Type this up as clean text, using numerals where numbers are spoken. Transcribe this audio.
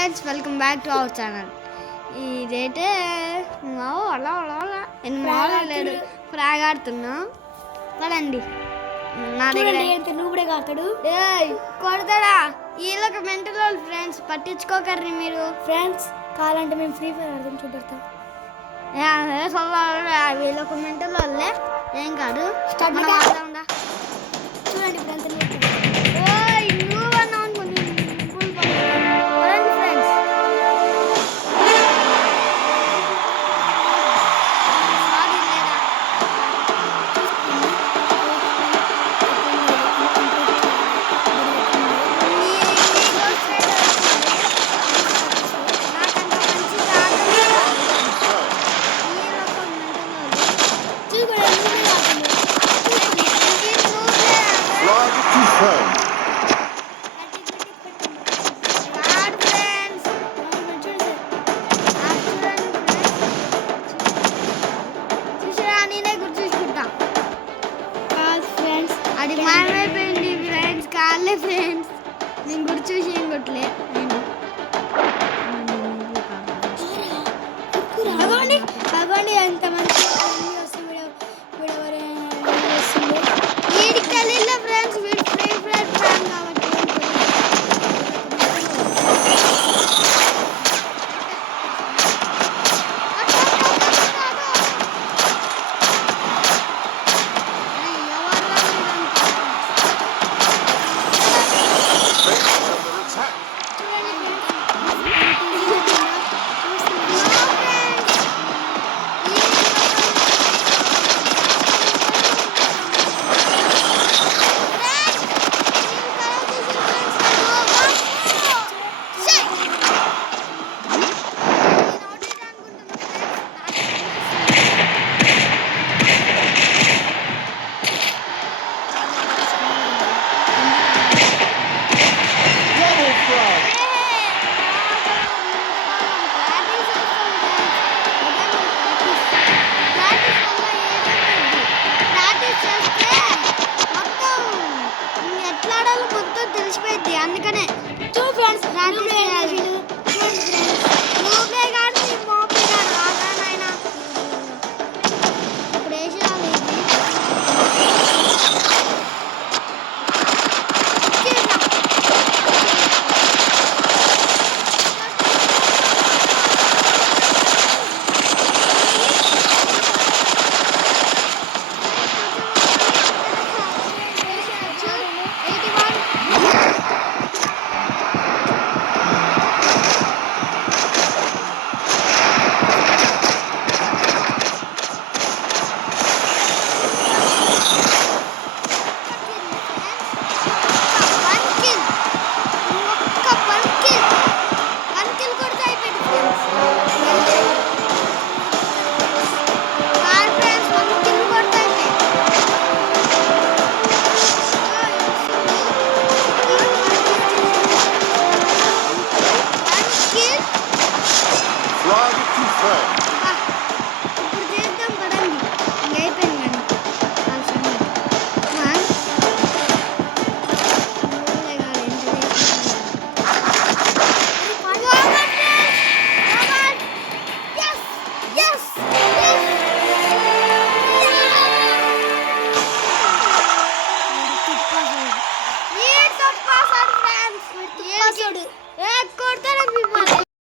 Friends welcome back to our channel. ఇదైతే లేడు frog ఆడుతున్నాం పడండి. నా దగ్గర నువ్వుడే కాతాడు కొడతాడా వీళ్ళొక మెంటల్ వాళ్ళు. ఫ్రెండ్స్ పట్టించుకోకర్రీ మీరు. ఫ్రెండ్స్ కావాలంటే మేము ఫ్రీ ఫైర్ ఆడదాం చూపెడతాం. వీళ్ళొక మెంటల్ వాళ్ళే ఏం కాదు. చూడండి ఫ్రెండ్స్ అది మాయమైపోయింది. ఫ్రెండ్స్ కాలే ఫ్రెండ్స్ నేను గుడి చూసి ఏం కొట్టలే. అవ్వండి ఎంత మంచి వీడికి తెలియదు ఫ్రెండ్స్. వీడి ఫేవరెట్ ఫ్యాన్ కాబట్టి తెలిసిపోయింది. అందుకనే టూ ఫ్రెండ్స్ ఇప్పుడు వేసేయాలి. Frog to friend.